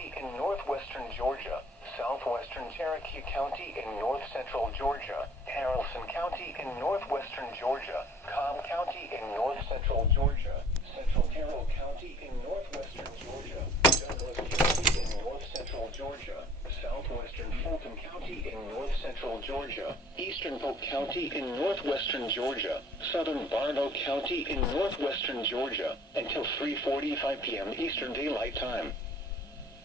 County in northwestern Georgia, southwestern Cherokee County in north-central Georgia, Haralson County in northwestern Georgia, Cobb County in north-central Georgia, Central Carroll County in northwestern Georgia, Douglas County in north-central Georgia, southwestern Fulton County in north-central Georgia, eastern Polk County in northwestern Georgia, southern Barlow County in northwestern Georgia, until 3:45 p.m. Eastern Daylight Time.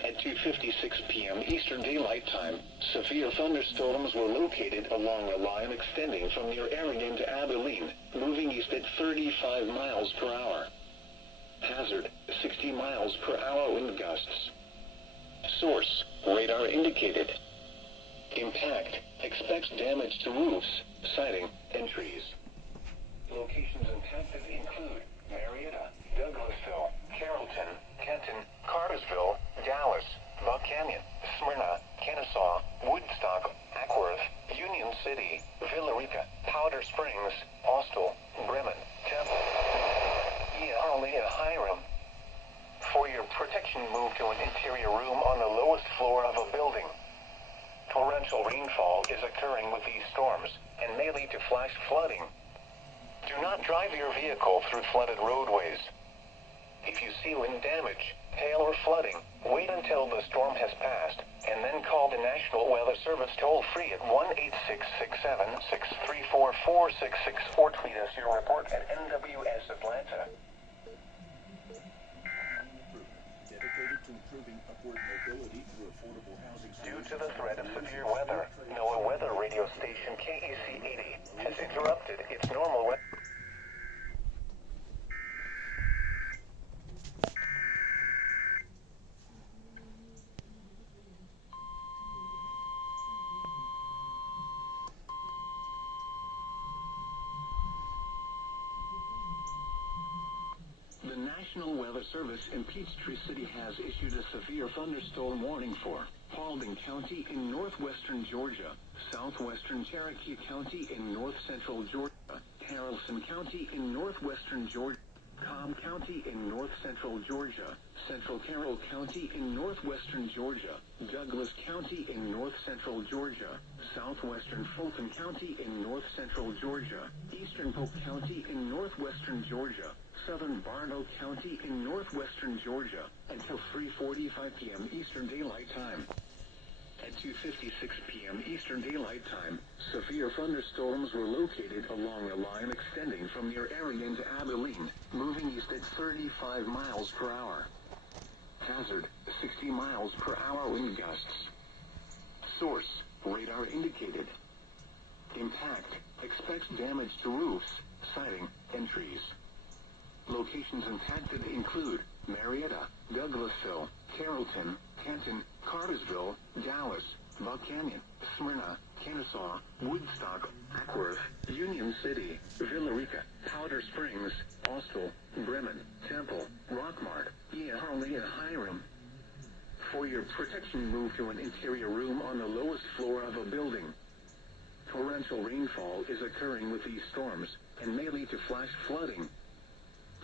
At 2:56 p.m. Eastern Daylight Time, severe thunderstorms were located along a line extending from near Arion to Abilene, moving east at 35 miles per hour. Hazard, 60 miles per hour wind gusts. Source, radar indicated. Impact, expects damage to roofs, siding, and trees. Locations impacted include Marietta, Douglasville, Carrollton, Kenton, Cartersville, Dallas, Buck Canyon, Smyrna, Kennesaw, Woodstock, Ackworth, Union City, Villarica, Powder Springs, Austell, Bremen, Temple, Hiram. For your protection, move to an interior room on the lowest floor of a building. Torrential rainfall is occurring with these storms and may lead to flash flooding. Do not drive your vehicle through flooded roadways. If you see wind damage, hail or flooding, wait until the storm has passed, and then call the National Weather Service toll-free at 1-866-674-4666 or tweet us your report at NWS Atlanta. Dedicated to improving upward mobility through affordable housing. Due to the threat of severe weather, NOAA weather radio station KAC 80 has interrupted its normal weather. The National Weather Service in Peachtree City has issued a severe thunderstorm warning for Paulding County in northwestern Georgia, southwestern Cherokee County in north-central Georgia, Haralson County in northwestern Georgia, Cobb County in north-central Georgia, Central Carroll County in northwestern Georgia, Douglas County in north-central Georgia, southwestern Fulton County in north-central Georgia, eastern Polk County in northwestern Georgia, southern Barlow County in northwestern Georgia, until 3:45 p.m. Eastern Daylight Time. At 2:56 p.m. Eastern Daylight Time, severe thunderstorms were located along a line extending from near Arion to Abilene, moving east at 35 miles per hour. Hazard, 60 miles per hour wind gusts. Source, radar indicated. Impact, expects damage to roofs, siding, and trees. Locations impacted include Marietta, Douglasville, Carrollton, Kenton, Cartersville, Dallas, Buck Canyon, Smyrna, Kennesaw, Woodstock, Ackworth, Union City, Villarica, Powder Springs, Austell, Bremen, Temple, Rockmart, Hiram. For your protection, move to an interior room on the lowest floor of a building. Torrential rainfall is occurring with these storms and may lead to flash flooding.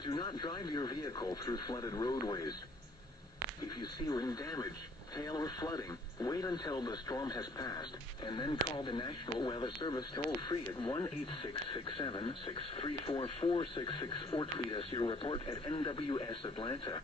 Do not drive your vehicle through flooded roadways. If you see wind damage, hail or flooding, wait until the storm has passed, and then call the National Weather Service toll-free at 1-866-764-4666 or tweet us your report at NWS Atlanta.